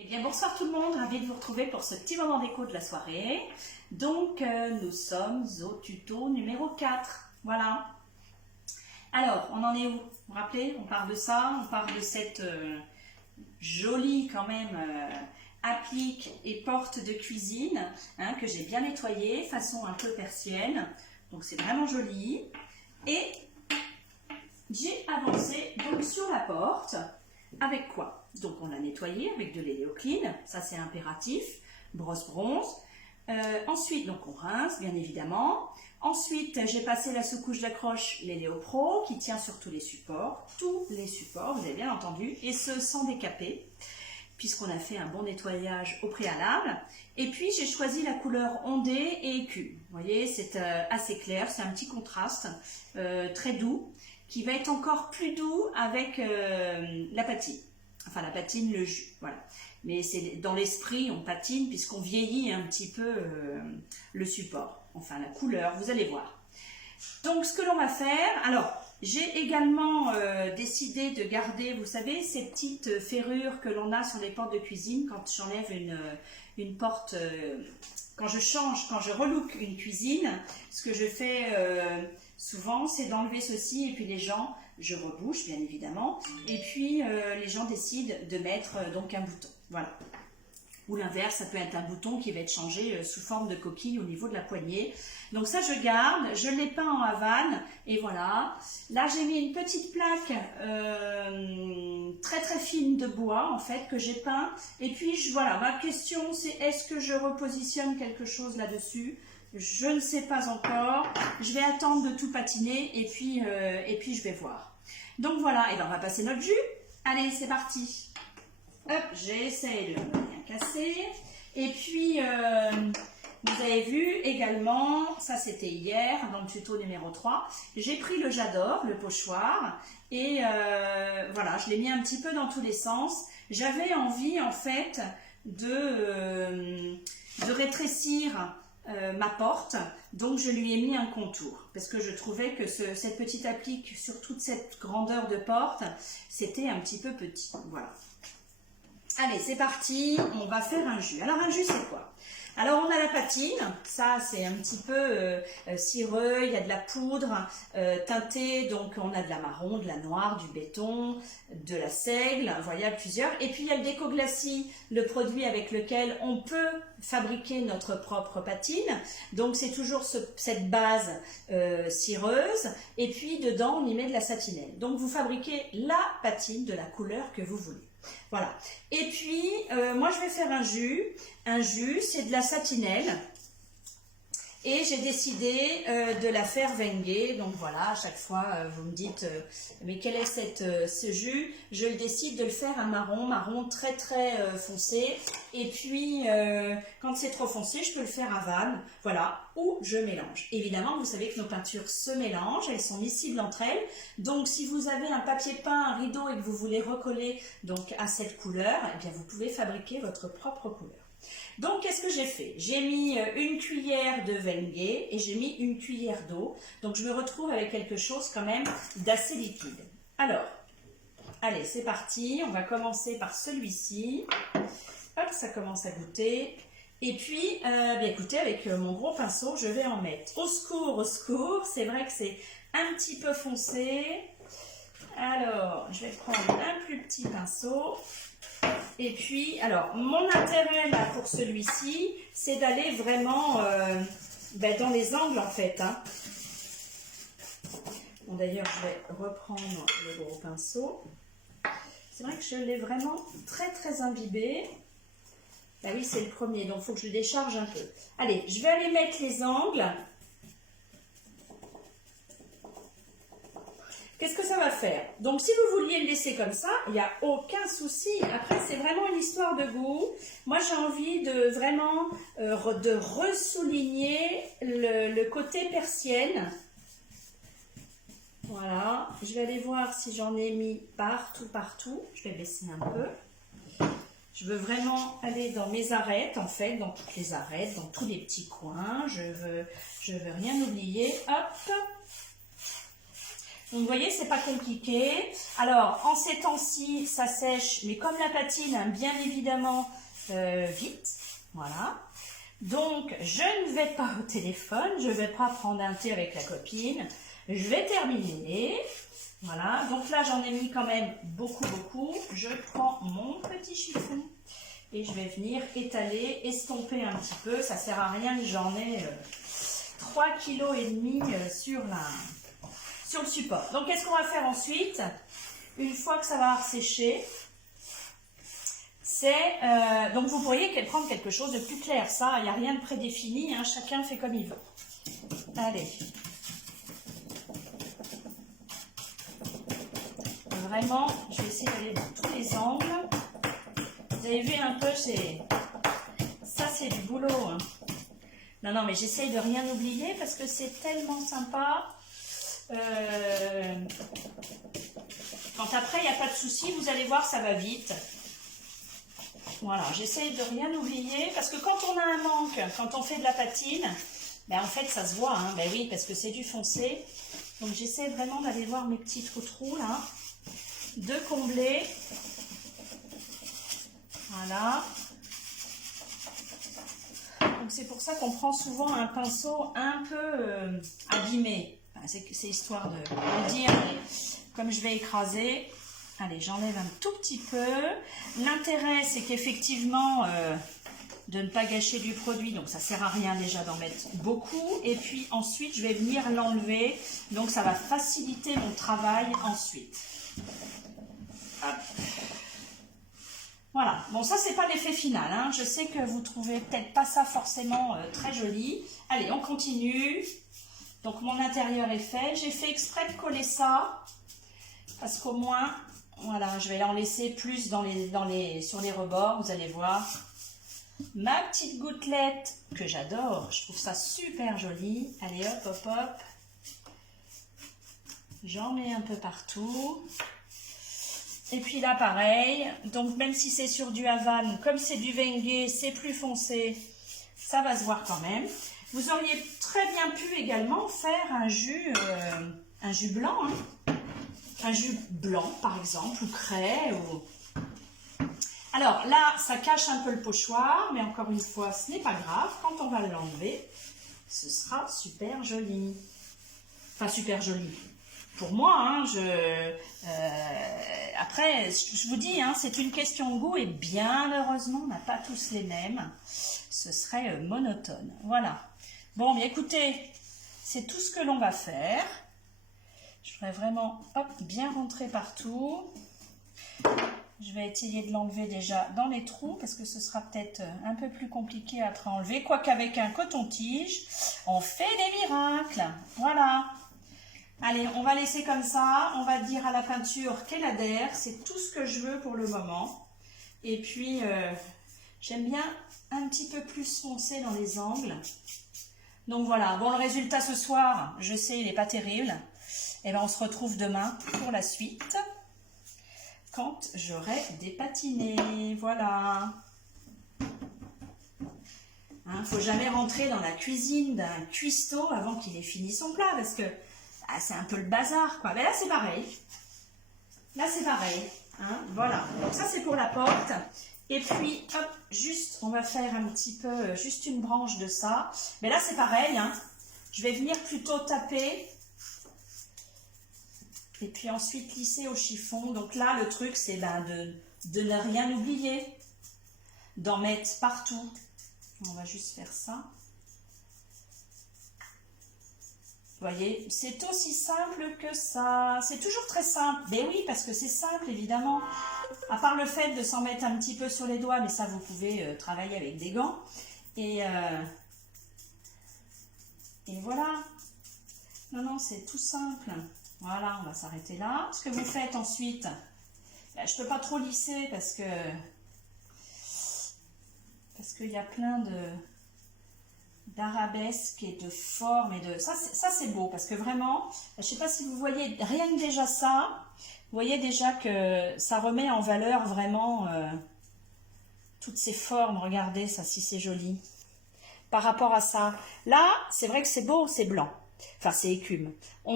Eh bien, bonsoir tout le monde, ravi de vous retrouver pour ce petit moment d'écho de la soirée. Donc, nous sommes au tuto numéro 4. Voilà. Alors, on en est où? Vous vous rappelez? On parle de ça, on parle de cette jolie quand même applique et porte de cuisine hein, que j'ai bien nettoyée, façon un peu persienne. Donc, c'est vraiment joli. Et j'ai avancé donc sur la porte. Avec quoi? Donc on l'a nettoyé avec de l'Éléocline, ça c'est impératif, brosse bronze. Ensuite, donc on rince bien évidemment. Ensuite, j'ai passé la sous-couche d'accroche l'Éléo-Pro qui tient sur tous les supports, vous avez bien entendu, et ce sans décaper, puisqu'on a fait un bon nettoyage au préalable. Et puis j'ai choisi la couleur ondée et écu. Vous voyez, c'est assez clair, c'est un petit contraste très doux, qui va être encore plus doux avec la patine. Enfin, la patine, le jus, voilà. Mais c'est dans l'esprit, on patine puisqu'on vieillit un petit peu le support. Enfin, la couleur, vous allez voir. Donc, ce que l'on va faire... Alors, j'ai également décidé de garder, vous savez, ces petites ferrures que l'on a sur les portes de cuisine quand j'enlève une porte... quand je relook une cuisine, ce que je fais... souvent, c'est d'enlever ceci et puis les gens, je rebouche bien évidemment, et puis les gens décident de mettre donc un bouton, voilà. Ou l'inverse, ça peut être un bouton qui va être changé sous forme de coquille au niveau de la poignée. Donc ça, je garde, je l'ai peint en Havane, et voilà. Là, j'ai mis une petite plaque très très fine de bois, en fait, que j'ai peint. Et puis, voilà, ma question, c'est est-ce que je repositionne quelque chose là-dessus ? Je ne sais pas encore. Je vais attendre de tout patiner, et puis je vais voir. Donc voilà, et bien on va passer notre jus. Allez, c'est parti. Hop, j'essaie de ne rien casser. Et puis, vous avez vu également, ça c'était hier, dans le tuto numéro 3, j'ai pris le J'adore, le pochoir, et voilà, je l'ai mis un petit peu dans tous les sens. J'avais envie, en fait, de rétrécir ma porte, donc je lui ai mis un contour, parce que je trouvais que cette petite applique sur toute cette grandeur de porte, c'était un petit peu petit, voilà. Allez, c'est parti, on va faire un jus. Alors, un jus, c'est quoi? Alors, on a la patine, ça, c'est un petit peu cireux, il y a de la poudre teintée, donc on a de la marron, de la noire, du béton, de la seigle, vous voyez, plusieurs. Et puis, il y a le Déco-Glacis, le produit avec lequel on peut fabriquer notre propre patine. Donc, c'est toujours cette base cireuse, et puis, dedans, on y met de la satinelle. Donc, vous fabriquez la patine de la couleur que vous voulez. Voilà. Et puis, moi, je vais faire un jus. Un jus, c'est de la satinelle. Et j'ai décidé de la faire Wenge. Donc voilà, à chaque fois, vous me dites, mais quel est ce jus? Je le décide de le faire à marron très très foncé. Et puis, quand c'est trop foncé, je peux le faire à Havane. Voilà, ou je mélange. Évidemment, vous savez que nos peintures se mélangent, elles sont miscibles entre elles. Donc, si vous avez un papier peint, un rideau et que vous voulez recoller donc, à cette couleur, eh bien, vous pouvez fabriquer votre propre couleur. Donc, qu'est-ce que j'ai fait? J'ai mis une cuillère de Wenge et j'ai mis une cuillère d'eau. Donc, je me retrouve avec quelque chose quand même d'assez liquide. Alors, allez, c'est parti. On va commencer par celui-ci. Hop, ça commence à goûter. Et puis, bien, écoutez, avec mon gros pinceau, je vais en mettre. Au secours, c'est vrai que c'est un petit peu foncé. Alors, je vais prendre un plus petit pinceau. Et puis, alors, mon intérêt là pour celui-ci, c'est d'aller vraiment dans les angles en fait. Hein. Bon, d'ailleurs, je vais reprendre le gros pinceau. C'est vrai que je l'ai vraiment très très imbibé. Bah oui, c'est le premier, donc il faut que je le décharge un peu. Allez, je vais aller mettre les angles. Qu'est-ce que ça va faire? Donc, si vous vouliez le laisser comme ça, il n'y a aucun souci. Après, c'est vraiment une histoire de goût. Moi, j'ai envie de vraiment de ressouligner le côté persienne. Voilà. Je vais aller voir si j'en ai mis partout. Je vais baisser un peu. Je veux vraiment aller dans mes arêtes, en fait, dans toutes les arêtes, dans tous les petits coins. Je veux rien oublier. Hop. Donc, vous voyez, c'est pas compliqué. Alors, en ces temps-ci, ça sèche, mais comme la patine, hein, bien évidemment, vite. Voilà. Donc, je ne vais pas au téléphone, je ne vais pas prendre un thé avec la copine. Je vais terminer. Voilà. Donc là, j'en ai mis quand même beaucoup, beaucoup. Je prends mon petit chiffon et je vais venir étaler, estomper un petit peu. Ça ne sert à rien que j'en ai 3,5 kg sur le support. Donc, qu'est-ce qu'on va faire ensuite? Une fois que ça va sécher, donc vous pourriez prendre quelque chose de plus clair. Ça, il n'y a rien de prédéfini, hein, chacun fait comme il veut. Allez. Vraiment, je vais essayer d'aller dans tous les angles. Vous avez vu un peu, ça c'est du boulot. Hein. Non, mais j'essaye de rien oublier parce que c'est tellement sympa. Quand après, il n'y a pas de souci, vous allez voir, ça va vite. Voilà, j'essaye de rien oublier parce que quand on a un manque, quand on fait de la patine, ben en fait, ça se voit. Hein. Ben oui, parce que c'est du foncé. Donc, j'essaie vraiment d'aller voir mes petits trous là, de combler. Voilà. Donc, c'est pour ça qu'on prend souvent un pinceau un peu abîmé. Enfin, c'est histoire de le dire, mais comme je vais écraser, allez, j'enlève un tout petit peu. L'intérêt, c'est qu'effectivement, de ne pas gâcher du produit, donc ça ne sert à rien déjà d'en mettre beaucoup. Et puis ensuite, je vais venir l'enlever, donc ça va faciliter mon travail ensuite. Hop. Voilà, bon ça c'est pas l'effet final, hein. Je sais que vous trouvez peut-être pas ça forcément très joli. Allez, on continue. Donc mon intérieur est fait, j'ai fait exprès de coller ça, parce qu'au moins, voilà, je vais en laisser plus sur les rebords, vous allez voir. Ma petite gouttelette que j'adore, je trouve ça super joli. Allez hop, hop, hop. J'en mets un peu partout. Et puis là, pareil. Donc, même si c'est sur du Havane, comme c'est du Wenge, c'est plus foncé, ça va se voir quand même. Vous auriez très bien pu également faire un jus blanc. Hein. Un jus blanc, par exemple, ou craie. Alors là, ça cache un peu le pochoir, mais encore une fois, ce n'est pas grave. Quand on va l'enlever, ce sera super joli. Enfin, super joli. Pour moi, hein, après, je vous dis, hein, c'est une question de goût et bien heureusement, on n'a pas tous les mêmes. Ce serait monotone. Voilà. Bon, mais écoutez, c'est tout ce que l'on va faire. Je voudrais vraiment bien rentrer partout. Je vais essayer de l'enlever déjà dans les trous parce que ce sera peut-être un peu plus compliqué après à enlever. Quoique avec un coton-tige, on fait des miracles. Voilà. Allez, on va laisser comme ça. On va dire à la peinture qu'elle adhère. C'est tout ce que je veux pour le moment. Et puis, j'aime bien un petit peu plus foncé dans les angles. Donc voilà. Bon, le résultat ce soir, je sais, il n'est pas terrible. Et bien, on se retrouve demain pour la suite. Quand j'aurai dépatiné. Voilà. Hein, faut jamais rentrer dans la cuisine d'un cuistot avant qu'il ait fini son plat parce que c'est un peu le bazar, quoi. Mais là, c'est pareil. Là, c'est pareil. Hein, voilà. Donc, ça, c'est pour la porte. Et puis, hop, juste, on va faire un petit peu, juste une branche de ça. Mais là, c'est pareil. Hein. Je vais venir plutôt taper. Et puis ensuite, lisser au chiffon. Donc là, le truc, c'est de ne rien oublier. D'en mettre partout. On va juste faire ça. Vous voyez, c'est aussi simple que ça. C'est toujours très simple. Mais oui, parce que c'est simple, évidemment. À part le fait de s'en mettre un petit peu sur les doigts, mais ça, vous pouvez travailler avec des gants. Et voilà. Non, c'est tout simple. Voilà, on va s'arrêter là. Ce que vous faites ensuite, je ne peux pas trop lisser parce qu'il y a plein d'arabesques et de formes et de ça c'est beau parce que vraiment, je ne sais pas si vous voyez, rien que déjà ça, vous voyez déjà que ça remet en valeur vraiment toutes ces formes. Regardez ça, si c'est joli par rapport à ça. Là, c'est vrai que c'est beau, c'est blanc, enfin c'est écume.